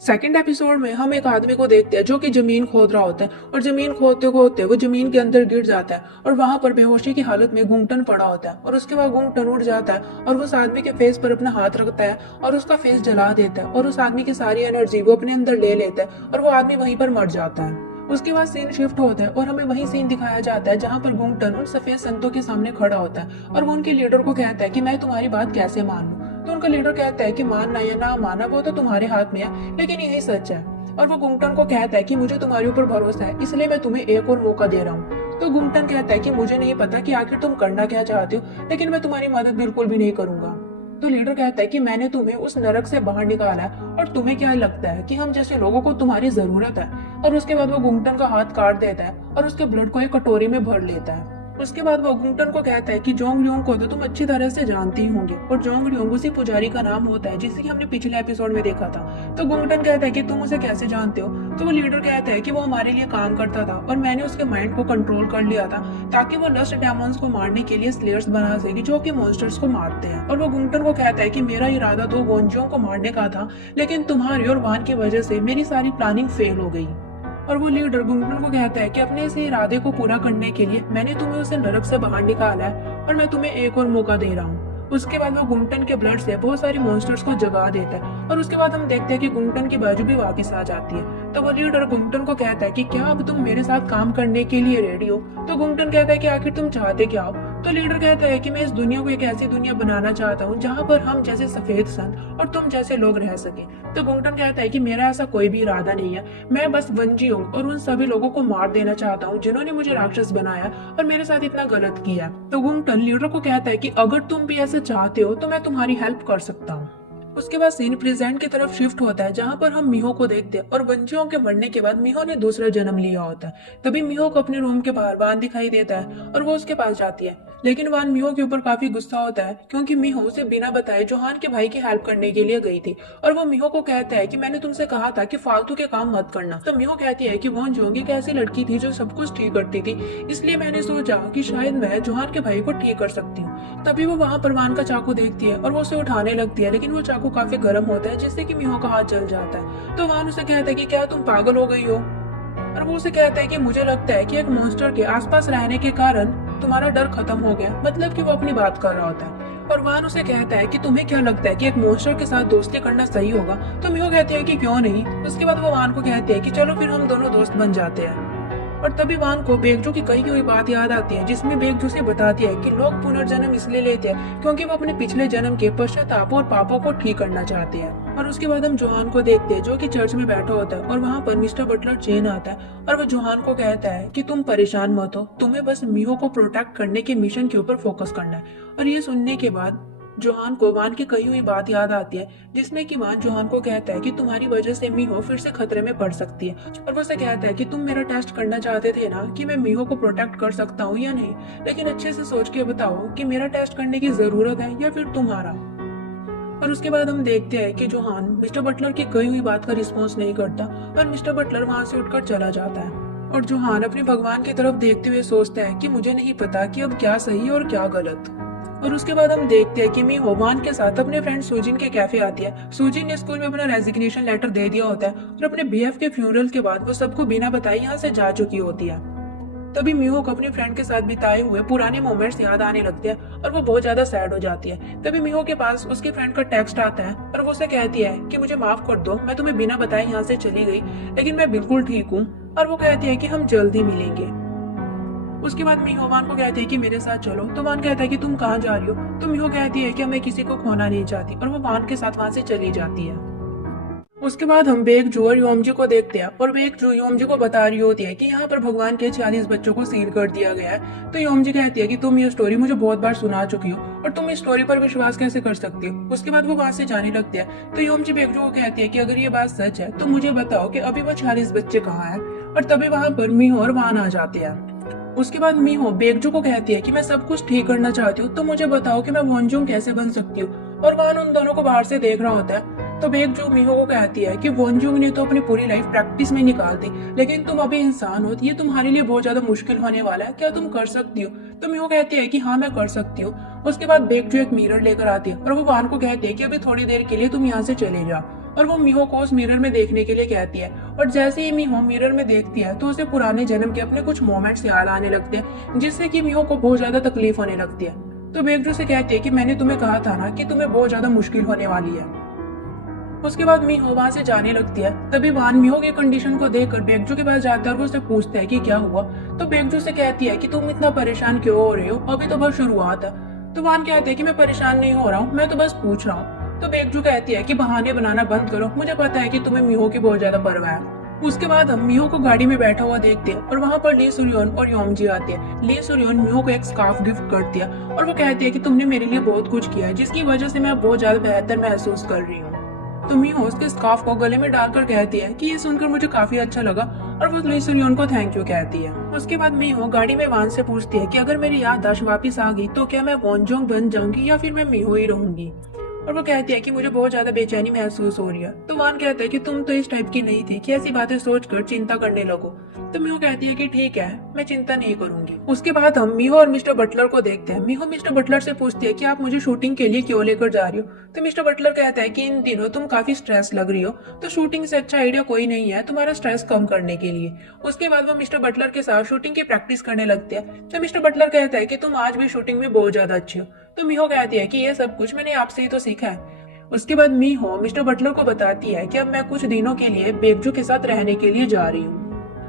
Second episode में हम एक आदमी को देखते हैं जो कि जमीन खोद रहा होता है और जमीन खोदते खोदते वो जमीन के अंदर गिर जाता है और वहां पर बेहोशी की हालत में घुंघटन पड़ा होता है और उसके बाद घुंघटन उड़ जाता है और वो उस आदमी के फेस पर अपना हाथ रखता है और उसका फेस जला देता है और उस आदमी की सारी एनर्जी वो अपने अंदर ले लेता है और वो आदमी वहीं पर मर जाता है। उसके बाद सीन शिफ्ट होता है और हमें वही सीन दिखाया जाता है जहाँ पर घुंघटन उन सफेद संतों के सामने खड़ा होता है और वो उनके लीडर को कहता है कि मैं तुम्हारी बात कैसे मान लूं। तो उनका लीडर कहता है कि मानना या ना मानना वो तो तुम्हारे हाथ में है, लेकिन यही सच है। और वो गुंगटन को कहता है कि मुझे तुम्हारे ऊपर भरोसा है, इसलिए मैं तुम्हें एक और मौका दे रहा हूँ। तो गुंगटन कहता है कि मुझे नहीं पता कि आखिर तुम करना क्या चाहते हो, लेकिन मैं तुम्हारी मदद बिल्कुल भी नहीं करूंगा। तो लीडर कहता है कि मैंने तुम्हें उस नरक से बाहर निकाला है और तुम्हें क्या लगता है कि हम जैसे लोगों को तुम्हारी जरूरत है। और उसके बाद वो गुंगटन का हाथ काट देता है और उसके ब्लड को एक कटोरी में भर लेता है। उसके बाद वो गुंगटन को कहता है कि जोंग ल्योंग को तो तुम अच्छी तरह से जानते ही होंगे और जोंग ल्योंग उसी पुजारी का नाम होता है जिसे कि हमने पिछले एपिसोड में देखा था। तो गुंगटन कहता है कि तुम उसे कैसे जानते हो। तो वो लीडर कहता है कि वो हमारे लिए काम करता था और मैंने उसके माइंड को कंट्रोल कर लिया था ताकि वो लस्ट डेमॉन्स को मारने के लिए स्लेयर्स बना सके जो कि मॉन्स्टर्स को मारते हैं। और वो गुंगटन को कहता है कि मेरा इरादा तो वोंजियों को मारने का था, लेकिन तुम्हारी और वान की वजह से मेरी सारी प्लानिंग फेल हो गई। और वो लीडर गुंगटन को कहता है कि अपने इस इरादे को पूरा करने के लिए मैंने तुम्हें उसे नरक से बाहर निकाला है और मैं तुम्हें एक और मौका दे रहा हूँ। उसके बाद वो गुंगटन के ब्लड से बहुत सारी मॉन्स्टर्स को जगा देता है और उसके बाद हम देखते हैं कि गुंगटन की बाजू भी वापस आ जाती है। तो वो लीडर गुंगटन को कहता है कि क्या अब तुम मेरे साथ काम करने के लिए रेडी हो। तो गुंगटन कहता है कि आखिर तुम चाहते क्या हो। तो लीडर कहता है कि मैं इस दुनिया को एक ऐसी दुनिया बनाना चाहता हूँ जहाँ पर हम जैसे सफेद सन और तुम जैसे लोग रह सके। तो गुंगटन कहता है कि मेरा ऐसा कोई भी इरादा नहीं है, मैं बस वंजियों और उन सभी लोगों को मार देना चाहता हूँ जिन्होंने मुझे राक्षस बनाया और मेरे साथ इतना गलत किया। तो गुंगटन लीडर को कहता है कि अगर तुम भी ऐसे चाहते हो तो मैं तुम्हारी हेल्प कर सकता हूँ। उसके बाद सीन प्रेजेंट की तरफ शिफ्ट होता है जहाँ पर हम मिहो को देखते हैं और वंजियों के मरने के बाद मिहो ने दूसरा जन्म लिया होता है। तभी मिहो को अपने रूम के बाहर वान दिखाई देता है और वो उसके पास जाती है, लेकिन वान मिहो के ऊपर काफी गुस्सा होता है क्योंकि मिहो उसे बिना बताए जोहान के भाई की हेल्प करने के लिए गई थी। और वो मिहो को कहता है कि मैंने तुमसे कहा था कि फालतू के काम मत करना। तो मिहो कहती है कि वो जोंग एक ऐसी लड़की थी जो सब कुछ ठीक करती थी, इसलिए मैंने सोचा कि शायद मैं जोहान के भाई को ठीक कर सकती हूँ। तभी वो वहाँ पर वान का चाकू देखती है और वो उसे उठाने लगती है, लेकिन वो चाकू काफी गर्म होता है जिससे कि मिहो का हाथ जल जाता है। तो वान उसे कहता है कि क्या तुम पागल हो गई हो। और वो उसे कहता है कि मुझे लगता है कि एक मॉन्स्टर के आसपास रहने के कारण तुम्हारा डर खत्म हो गया, मतलब कि वो अपनी बात कर रहा होता है। और वान उसे कहता है कि तुम्हें क्या लगता है कि एक मॉन्स्टर के साथ दोस्ती करना सही होगा। तो मिहो कहती है कि क्यों नहीं। उसके बाद वो वान को कहती है कि चलो फिर हम दोनों दोस्त बन जाते हैं। और तभी वान को बेगजू की कही हुई बात याद आती है जिसमें बेगजू से बताती है कि लोग पुनर्जन्म इसलिए लेते हैं क्योंकि वो अपने पिछले जन्म के पश्चाताप और पापों को ठीक करना चाहते हैं। और उसके बाद हम जोहान को देखते हैं जो कि चर्च में बैठा होता है और वहाँ पर मिस्टर बटलर चेन आता है और वो जोहान को कहता है कि तुम परेशान मत हो, तुम्हें बस मिहो को प्रोटेक्ट करने के मिशन के ऊपर फोकस करना है। और ये सुनने के बाद जोहान को वान की कही हुई बात याद आती है जिसमें कि वान जोहान को कहता है कि तुम्हारी वजह से मीहो फिर से खतरे में पड़ सकती है। और वो उसे कहता है कि तुम मेरा टेस्ट करना चाहते थे ना कि मैं मीहो को प्रोटेक्ट कर सकता हूँ या नहीं, लेकिन अच्छे से सोच के बताओ कि मेरा टेस्ट करने की जरूरत है या फिर तुम्हारा। और उसके बाद हम देखते हैं कि जोहान मिस्टर बटलर की कही हुई बात का रिस्पॉन्स नहीं करता और मिस्टर बटलर वहां से उठकर चला जाता है। और जोहान अपने भगवान की तरफ देखते हुए सोचता है कि मुझे नहीं पता कि अब क्या सही और क्या गलत। और उसके बाद हम देखते हैं कि मीहो वान के साथ अपने फ्रेंड सुजिन के कैफे आती है। सुजिन ने स्कूल में अपना रेजिग्नेशन लेटर दे दिया होता है और अपने बीएफ के फ्यूनरल के बाद वो सबको बिना बताए यहाँ से जा चुकी होती है। तभी मीहो को अपने फ्रेंड के साथ बिताए हुए पुराने मोमेंट्स याद आने लगते हैं और वो बहुत ज्यादा सैड हो जाती है। तभी मीहो के पास उसके फ्रेंड का टेक्स्ट आता है और वो उसे कहती है कि मुझे माफ कर दो, मैं तुम्हें बिना बताए यहाँ से चली गई, लेकिन मैं बिल्कुल ठीक हूँ। और वो कहती है कि हम जल्दी मिलेंगे। उसके बाद मीहो वान को कहती है कि मेरे साथ चलो। तो वान कहता है कि तुम कहाँ जा रही हो। तो मीहो कहती है कि मैं किसी को खोना नहीं चाहती और वो वान के साथ वहां से चली जाती है। उसके बाद हम बेगजू और योमजी को देखते हैं और बेगजू योमजी को बता रही होती है कि यहाँ पर भगवान के 40 बच्चों को सील कर दिया गया है। तो योमजी कहती है कि तुम ये स्टोरी मुझे बहुत बार सुना चुकी हो और तुम इस स्टोरी पर विश्वास कैसे कर सकती हो। उसके बाद वो वहां से जाने लगती है। तो योमजी बेगजू को कहती है कि अगर ये बात सच है तो मुझे बताओ कि अभी वो 40 बच्चे कहाँ हैं। और तभी वहां पर मीहो और वान आ जाते हैं। उसके बाद मीहो बेगजू को कहती है कि मैं सब कुछ ठीक करना चाहती हूँ, तो मुझे बताओ कि मैं वोंजुंग कैसे बन सकती हूँ। और वान उन दोनों को बाहर से देख रहा होता है। तो बेगजू मीहो को कहती है कि वोंजुंग ने तो अपनी पूरी लाइफ प्रैक्टिस में निकाल दी, लेकिन तुम अभी इंसान हो, ये तुम्हारे लिए बहुत ज्यादा मुश्किल होने वाला है, क्या तुम कर सकती हो। तो मीहो कहती है कि हाँ मैं कर सकती हूँ। उसके बाद बेगजू एक मिरर लेकर आती है और वो वान को कहती है कि अभी थोड़ी देर के लिए तुम यहाँ से चले जाओ। और वो मीहो को उस मिरर में देखने के लिए कहती है। और जैसे ही मीहो मिरर में देखती है तो उसे पुराने जन्म के अपने कुछ मोमेंट्स याद आने लगते हैं, जिससे कि मीहो को बहुत ज्यादा तकलीफ होने लगती है। तो बेगजू से कहती है कि मैंने तुम्हें कहा था ना कि तुम्हें बहुत ज्यादा मुश्किल होने वाली है। उसके बाद मीहो वहां से जाने लगती है। तभी वान मीहो की कंडीशन को देखकर बेगजू के पास जाता है और वो उससे पूछता है कि क्या हुआ। तो बेगजू से कहती है कि तुम इतना परेशान क्यों हो रहे हो, अभी तो बस शुरुआत है। तो वान कहते हैं कि मैं परेशान नहीं हो रहा हूँ, मैं तो बस पूछ रहा हूँ। तो बेगजू कहती है कि बहाने बनाना बंद करो, मुझे पता है कि तुम्हें मीहो की बहुत ज्यादा परवाह है। उसके बाद हम मीहो को गाड़ी में बैठा हुआ देखते हैं और वहाँ पर ली सुरियोन और योमजी आते हैं। ली सुरियोन मीहो को एक स्कार्फ गिफ्ट करती है और वो कहती है कि तुमने मेरे लिए बहुत कुछ किया है, जिसकी वजह से मैं बहुत ज्यादा बेहतर महसूस कर रही हूँ। तो मीहो उसके स्कार्फ को गले में डालकर कहती है कि ये सुनकर मुझे काफी अच्छा लगा और वो ली सुरियोन को थैंक यू कहती है। उसके बाद मीहो गाड़ी में वान से पूछती है कि अगर मेरी याददाश्त वापस आ गई तो क्या मैं वॉन्जोंग बन जाऊंगी या फिर मैं मीहो ही रहूंगी। और वो कहती है कि मुझे बहुत ज्यादा बेचैनी महसूस हो रही है। तो वान कहता है कि तुम तो इस टाइप की नहीं थी कि ऐसी बातें सोचकर चिंता करने लगो। तो मीहो कहती है कि ठीक है, मैं चिंता नहीं करूंगी। उसके बाद हम मीहो और मिस्टर बटलर को देखते हैं। मीहो मिस्टर बटलर से पूछती है कि आप मुझे शूटिंग के लिए क्यों लेकर जा रही हो। तो मिस्टर बटलर कहता है कि इन दिनों तुम काफी स्ट्रेस लग रही हो, तो शूटिंग से अच्छा आइडिया कोई नहीं है तुम्हारा स्ट्रेस कम करने के लिए। उसके बाद वो मिस्टर बटलर के साथ शूटिंग की प्रैक्टिस करने लगते हैं। तो मिस्टर बटलर कहता है कि तुम आज भी शूटिंग में बहुत ज्यादा अच्छी हो। तो मीहो कहती है कि ये सब कुछ मैंने आपसे ही तो सीखा है। उसके बाद मीहो मिस्टर बटलर को बताती है कि अब मैं कुछ दिनों के लिए बेगजू के साथ रहने के लिए जा रही हूँ।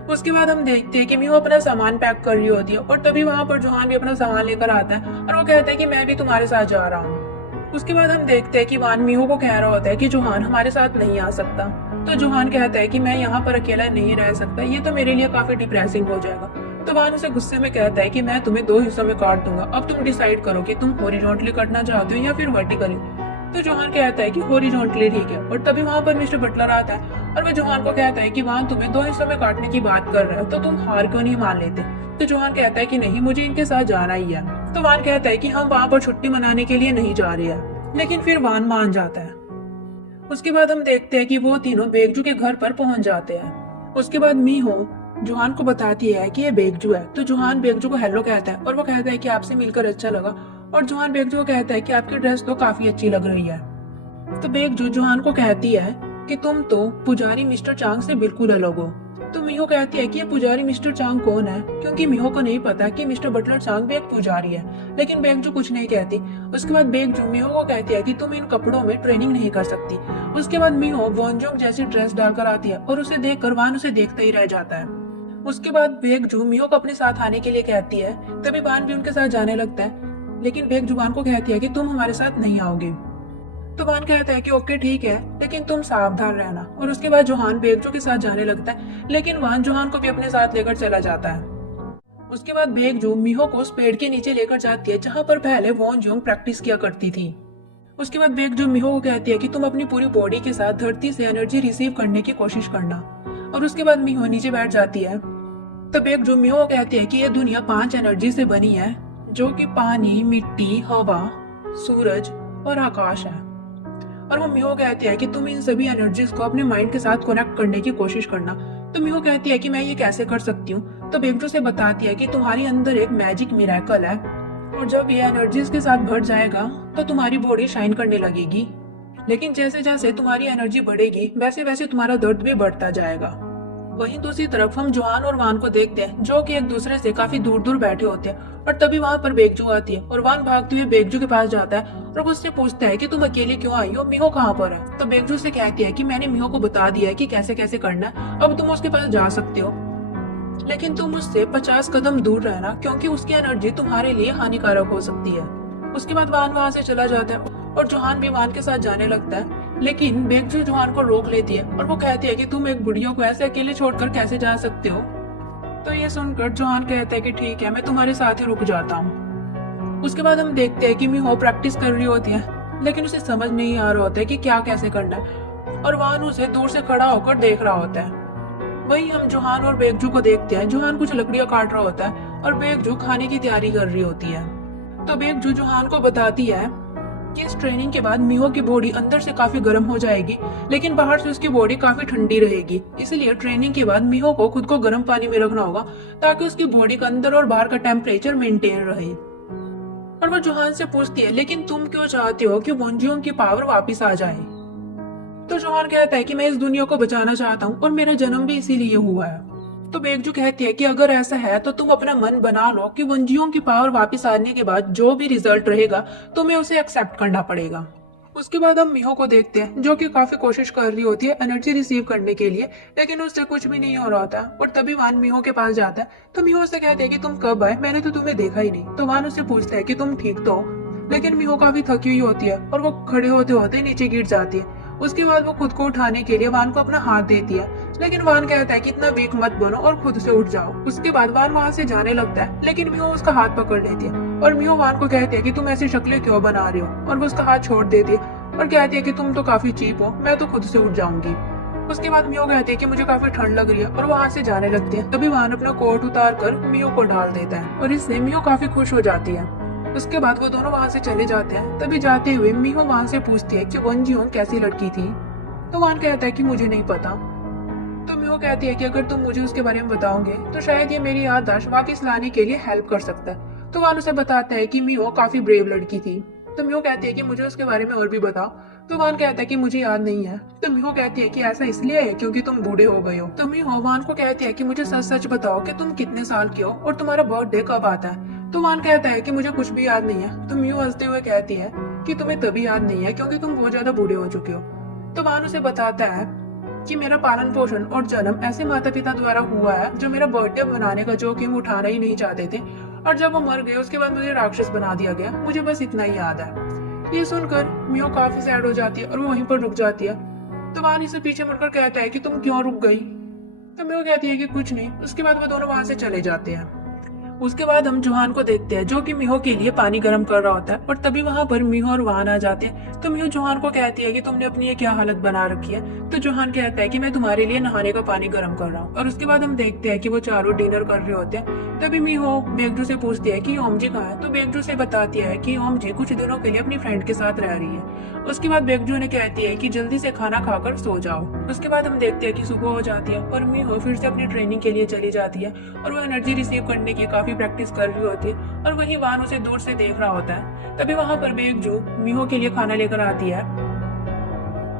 उसके बाद हम देखते हैं कि मीहो अपना सामान पैक कर रही होती है और तभी वहां पर जोहान भी अपना सामान लेकर आता है और वो कहता है कि मैं भी तुम्हारे साथ जा रहा हूँ। उसके बाद हम देखते हैं कि वान मीहो को कह रहा होता है कि जोहान हमारे साथ नहीं आ सकता। तो जोहान कहता है कि मैं यहाँ पर अकेला नहीं रह सकता, ये तो मेरे लिए काफी डिप्रेसिंग हो जाएगा। तो वान उसे गुस्से में कहता है कि मैं तुम्हें 2 हिस्सों में काट दूंगा, अब तुम डिसाइड करो कि तुम हॉरिजॉन्टली कटना चाहते हो या फिर वर्टिकली। तो जोहान कहता है कि हॉरिजॉन्टली ठीक है। और तभी वहां पर मिस्टर बटलर आता है और वह जोहान को कहता है कि वान तुम्हें 2 हिस्सों में काटने की बात कर रहे हो, तो तुम हार क्यों नहीं मान लेते। तो जोहान कहता है कि नहीं, मुझे इनके साथ जाना ही है। तो वान कहता है कि हम वहां पर छुट्टी मनाने के लिए नहीं जा रहे हैं, लेकिन फिर वान मान जाता है। उसके बाद हम देखते हैं कि वो तीनों बेगजू के घर पर पहुंच जाते हैं। उसके बाद मीहो जोहान को बताती है कि ये बेगजू है। तो जोहान बेगजू को हेलो कहता है और वो कहता है कि आपसे मिलकर अच्छा लगा। और जोहान बेगजू को कहता है कि आपकी ड्रेस तो काफी अच्छी लग रही है। तो बेगजू जोहान को कहती है कि तुम तो पुजारी मिस्टर चांग से बिल्कुल अलग हो। तो मीहो कहती है कि ये पुजारी मिस्टर चांग कौन है, क्योंकि मीहो को नहीं पता कि मिस्टर बटलर चांग भी एक पुजारी है। लेकिन बेगजू कुछ नहीं कहती। उसके बाद बेगजू मीहो को कहती है कि तुम इन कपड़ों में ट्रेनिंग नहीं कर सकती। उसके बाद मीहो वॉन्जोंग जैसी ड्रेस डालकर आती है और उसे देखकर वान उसे देखता ही रह जाता है। उसके बाद बेगजू मीहो को अपने साथ आने के लिए कहती है। तभी वान भी उनके साथ जाने लगता है, लेकिन बेगजू वान को कहती है कि तुम हमारे साथ नहीं आओगे। तो वान कहता है कि ओके ठीक है, लेकिन तुम सावधान रहना। और उसके बाद जोहान बेगजू के साथ जाने लगता है, लेकिन वान जोहान को भी अपने साथ लेकर चला जाता है। उसके बाद बेगजू मीहो को उस पेड़ के नीचे लेकर जाती है जहाँ पर पहले वॉन्जोंग प्रैक्टिस किया करती थी। उसके बाद बेगजू मीहो को कहती है कि तुम अपनी पूरी बॉडी के साथ धरती से एनर्जी रिसीव करने की कोशिश करना। और उसके बाद मीहो नीचे बैठ जाती है। तो बेगजू मीहो को कहती है कि यह दुनिया 5 एनर्जी से बनी है, जो कि पानी, मिट्टी, हवा, सूरज और आकाश है। और वो मीहो कहती है कि तुम इन सभी एनर्जीज को अपने माइंड के साथ कनेक्ट करने की कोशिश करना। तो मीहो कहती है कि मैं ये कैसे कर सकती हूँ। तो बेगजू से बताती है कि तुम्हारे अंदर एक मैजिक मिरेकल है और जब ये एनर्जीज के साथ भर जाएगा तो तुम्हारी बॉडी शाइन करने लगेगी। लेकिन जैसे जैसे तुम्हारी एनर्जी बढ़ेगी वैसे वैसे तुम्हारा दर्द भी बढ़ता जाएगा। वहीं दूसरी तरफ हम जोहान और वान को देखते हैं, जो कि एक दूसरे से काफी दूर दूर बैठे होते हैं। और तभी वहां पर बेगजू आती है और वान भागते हुए बेगजू के पास जाता है और उससे पूछता है कि तुम अकेले क्यों आई हो, मीहो कहाँ पर है। तो बेगजू से कहती है कि मैंने मीहो को बता दिया है कि कैसे कैसे करना है, अब तुम उसके पास जा सकते हो, लेकिन तुम उससे 50 कदम दूर रहना, क्योंकि उसकी एनर्जी तुम्हारे लिए हानिकारक हो सकती है। उसके बाद वान वहां से चला जाता है और जोहान भी वान के साथ जाने लगता है, लेकिन बेगजू जोहान को रोक लेती है और वो कहती है कि तुम एक बुढ़िया को ऐसे अकेले छोड़कर कैसे जा सकते हो। तो ये सुनकर जोहान कहता है कि ठीक है, मैं तुम्हारे साथ ही रुक जाता हूँ। उसके बाद हम देखते हैं कि मीहो प्रैक्टिस कर रही होती है, लेकिन उसे समझ नहीं आ रहा होता है कि क्या कैसे करना है और वान उसे दूर से खड़ा होकर देख रहा होता है। वहीं हम जोहान और बेगजू को देखते हैं। जोहान कुछ लकड़ियां काट रहा होता है और बेगजू खाने की तैयारी कर रही होती है। तो बेगजू जोहान को बताती है कि इस ट्रेनिंग के बाद मीहो की बॉडी अंदर से काफी गर्म हो जाएगी, लेकिन बाहर से उसकी बॉडी काफी ठंडी रहेगी। इसलिए ट्रेनिंग के बाद मीहो को खुद को गर्म पानी में रखना होगा ताकि उसकी बॉडी का अंदर और बाहर का टेम्परेचर मेंटेन रहे। और वो जोहान से पूछती है, लेकिन तुम क्यों चाहते हो कि वॉन्जियोंग की पावर वापस आ जाए। तो जोहान कहता है कि मैं इस दुनिया को बचाना चाहता हूँ और मेरा जन्म भी इसीलिए हुआ है। तो बेगजू कहती है कि अगर ऐसा है तो तुम अपना मन बना लो कि वंजियों की पावर वापस आने के बाद जो भी रिजल्ट रहेगा तुम्हें उसे एक्सेप्ट करना पड़ेगा। उसके बाद हम मिहो को देखते हैं जो कि काफी कोशिश कर रही होती है एनर्जी रिसीव करने के लिए, लेकिन उससे कुछ भी नहीं हो रहा होता। और तभी वान मिहो के पास जाता है तो मिहो उससे कहते हैं कि तुम कब आए, मैंने तो तुम्हें देखा ही नहीं। तो वान उससे पूछता है कि तुम ठीक तो हो, लेकिन मिहो काफी थकी हुई होती है और वो खड़े होते होते नीचे गिर जाती है। उसके बाद वो खुद को उठाने के लिए वान को अपना हाथ देती है, लेकिन वान कहता है कि इतना वीक मत बनो और खुद से उठ जाओ। उसके बाद वान वहां से जाने लगता है, लेकिन मिहो उसका हाथ पकड़ लेती है और मिहो वान को कहती है कि तुम ऐसी शक्लें क्यों बना रही हो, और वो उसका हाथ छोड़ देती है और कहती है कि तुम तो काफी चीप हो, मैं तो खुद से उठ जाऊंगी। उसके बाद मियो कहती है कि मुझे काफी ठंड लग रही है और वहां से जाने लगती है। तभी वान अपना कोट उतार कर मियो को डाल देता है और इससे मियो काफी खुश हो जाती है। उसके बाद वो दोनों वहां से चले जाते हैं। तभी जाते हुए मियो वान से पूछती है कि वन जियोंग कैसी लड़की थी। तो वान कहता है कि मुझे नहीं पता। तो मियो कहती है कि अगर तुम मुझे उसके बारे में बताओगे तो शायद ये मेरी याददाश्त वापस लाने के लिए हेल्प कर सकता है। तो वान उसे बताता है कि मियो काफी ब्रेव लड़की थी। तो मियो कहती है कि मुझे उसके बारे में और भी बताओ। तो वान कहता है कि मुझे याद नहीं है। तो मियो कहती है कि ऐसा इसलिए है क्योंकि तुम बूढ़े हो गए हो। तो मियो वान को कहती है कि मुझे सच सच बताओ कि तुम कितने साल के हो और तुम्हारा बर्थडे कब आता है। तो वान कहता है कि मुझे कुछ भी याद नहीं है। तो मियो हंसते हुए कहती है कि तुम्हें तभी याद नहीं है क्योंकि तुम बहुत ज्यादा बूढ़े हो चुके हो। तो वान उसे बताता है कि मेरा पालन पोषण और जन्म ऐसे माता पिता द्वारा हुआ है जो मेरा बर्थडे मनाने का जोखिम उठाना ही नहीं चाहते थे, और जब वो मर गए उसके बाद मुझे राक्षस बना दिया गया। मुझे बस इतना ही याद है। ये सुनकर मियो काफी सैड हो जाती है और वो वहीं पर रुक जाती है। तो वान इसे पीछे मुड़कर कहता है कि तुम क्यों रुक गई। तो मियो कहती है कि कुछ नहीं। उसके बाद वो दोनों वहां से चले जाते हैं। उसके बाद हम जोहान को देखते हैं जो कि मिहो के लिए पानी गर्म कर रहा होता है, और तभी वहां पर मिहो और वान आ जाते हैं। तो मिहो जोहान को कहती है कि तुमने अपनी ये क्या हालत बना रखी है। तो जोहान कहता है कि मैं तुम्हारे लिए नहाने का पानी गर्म कर रहा हूँ। और उसके बाद हम देखते हैं कि वो चारों डिनर कर रहे होते हैं। तभी मिहो बेगजू से पूछती है कि योमजी कहाँ है। तो बेगजू से बताती है कि योमजी कुछ दिनों के लिए अपनी फ्रेंड के साथ रह रही है। उसके बाद बेगजू ने कहती है कि जल्दी से खाना खाकर सो जाओ। उसके बाद हम देखते हैं कि सुबह हो जाती है और मिहो फिर से अपनी ट्रेनिंग के लिए चली जाती है और वो एनर्जी रिसीव करने की काफी प्रैक्टिस कर रही होती है, और वहीं वान उसे दूर से देख रहा होता है। तभी वहां पर बेगजू मिहो के लिए खाना लेकर आती है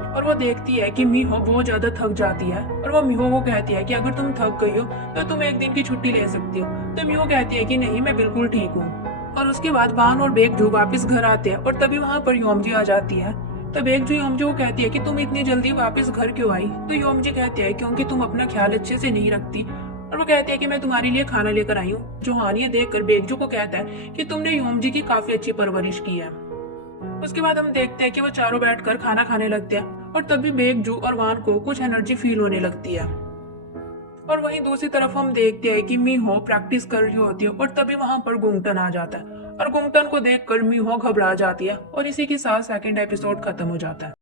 और वो देखती है कि मिहो बहुत ज्यादा थक जाती है, और वो मिहो को कहती है कि अगर तुम थक गई हो तो तुम एक दिन की छुट्टी ले सकती हो। तो मिहो कहती है कि नहीं, मैं बिल्कुल ठीक हूँ। और उसके बाद वान और बेगजू वापस घर आते हैं और तभी वहां पर योमजी आ जाती है। तो बेगजू योमजी को कहती है कि तुम इतनी जल्दी वापस घर क्यों आई। तो योमजी कहती है क्योंकि तुम अपना ख्याल अच्छे से नहीं रखती। और वो कहती है कि मैं तुम्हारे लिए खाना लेकर आई हूँ। जोहान ये देखकर बेगजू को कहता है कि तुमने योमजी की काफी अच्छी परवरिश की है। उसके बाद हम देखते हैं कि वो चारों बैठकर खाना खाने लगते हैं और तभी बेगजू और वान को कुछ एनर्जी फील होने लगती है। और वहीं दूसरी तरफ हम देखते हैं कि मिहो प्रैक्टिस कर रही होती है और तभी वहां पर गुंगटन आ जाता है, और गुंगटन को देखकर मिहो घबरा जाती है और इसी के साथ सेकंड एपिसोड खत्म हो जाता है।